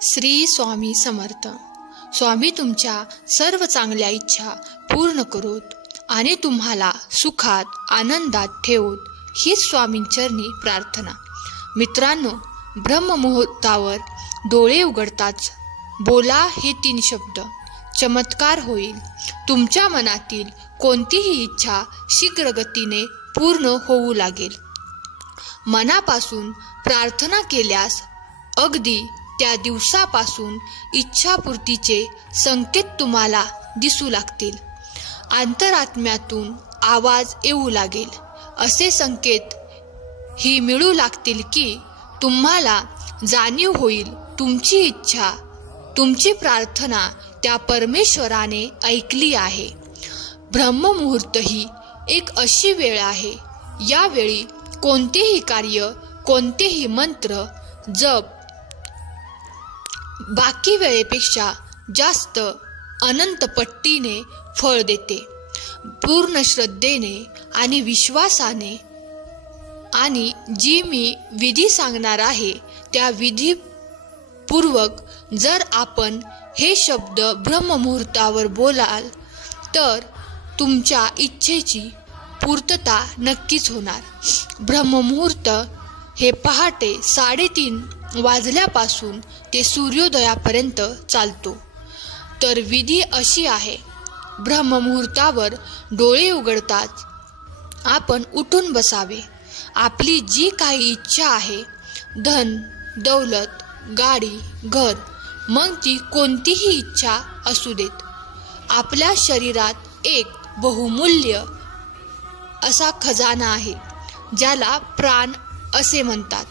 श्री स्वामी समर्थ. स्वामी तुमच्या सर्व चांगल्या इच्छा पूर्ण करोत आणि तुम्हाला सुखात आनंदात ठेवोत हीच स्वामींचरणी प्रार्थना. मित्रांनो, ब्रह्ममुहूर्तावर डोळे उघडताच बोला हे 3 शब्द. चमत्कार होईल. तुमच्या मनातील कोणतीही इच्छा शीघ्र गतीने पूर्ण होऊ लागेल. मनापासून प्रार्थना केल्यास अगदी त्या दिवसापासून इच्छापूर्तीचे संकेत तुम्हाला दिसू लागतील. अंतरात्म्यातून आवाज येऊ लागेल. असे संकेत ही मिळू लागतील की तुम्हाला जाणीव होईल तुमची इच्छा, तुमची प्रार्थना त्या परमेश्वराने ऐकली आहे. ब्रह्ममुहूर्त ही एक अशी वेळ आहे, यावेळी कोणतेही कार्य, कोणतेही मंत्र, जप बाकी वेळेपेक्षा जास्त अनंत पट्टीने फळ देते. पूर्ण श्रद्धेने आणि विश्वासाने आणि जी मी विधी सांगणार आहे त्या विधीपूर्वक जर आपण हे शब्द ब्रह्ममुहूर्तावर बोलाल तर तुमच्या इच्छेची पूर्तता नक्कीच होणार. ब्रह्ममुहूर्त हे पहाटे 3:30 वाजल्यापासून ते सूर्योदयापर्यंत चालतो. तर विधी अशी आहे, ब्रह्ममुहूर्तावर डोळे उघडताच आपण उठून बसावे. आपली जी काही इच्छा आहे, धन, दौलत, गाडी, घर, मग ती कोणतीही इच्छा असू देत. आपल्या शरीरात एक बहुमूल्य असा खजाना आहे ज्याला प्राण असे म्हणतात.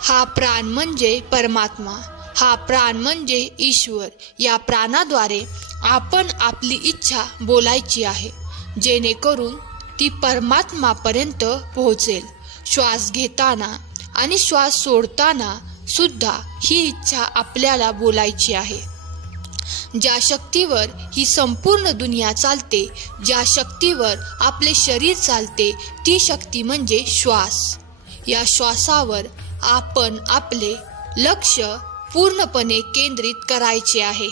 हा प्राण म्हणजे परमात्मा, हा प्राण म्हणजे ईश्वर. या प्राणाद्वारे आपण आपली इच्छा बोलायची आहे, जेणेकरून ती परमात्मापर्यंत पोहोचेल. श्वास घेताना आणि श्वास सोडताना सुद्धा ही इच्छा आपल्याला बोलायची आहे. ज्या शक्तीवर ही संपूर्ण दुनिया चालते, ज्या शक्तीवर आपले शरीर चालते, ती शक्ती म्हणजे श्वास. या श्वासावर आपण आपले लक्ष पूर्णपणे केंद्रित करायचे आहे.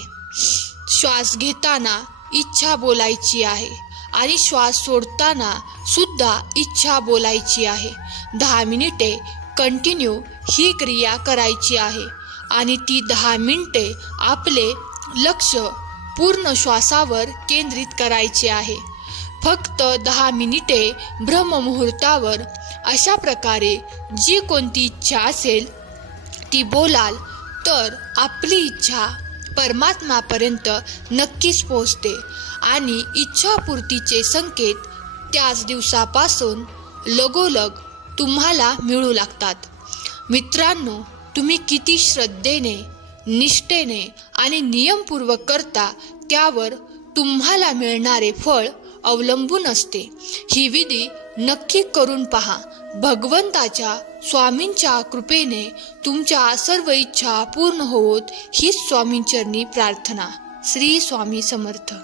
श्वास घेताना इच्छा बोलायची आहे आणि श्वास सोडताना सुद्धा इच्छा बोलायची आहे. 10 मिनिटे कंटिन्यू ही क्रिया करायची आहे आणि ती 10 मिनिटे आपले लक्ष पूर्ण श्वासावर केंद्रित करायचे आहे. फक्त 10 मिनिटे ब्रह्ममुहूर्तावर अशा प्रकारे जी कोणती इच्छा असेल ती बोलाल तर आपली इच्छा परमात्मापर्यंत नक्कीच पोहोचते आणि इच्छापूर्तीचे संकेत त्याच दिवसापासून लगोलग तुम्हाला मिळू लागतात. मित्रांनो, तुम्ही किती श्रद्धेने, निष्ठेने आणि नियमपूर्वक करता त्यावर तुम्हाला मिळणारे फळ अवलंबून असते. ही विधी नक्की करून पहा. भगवंताच्या, स्वामींच्या कृपेने तुमच्या सर्व इच्छा पूर्ण होवोत हीच स्वामींचरणी प्रार्थना. श्री स्वामी समर्थ.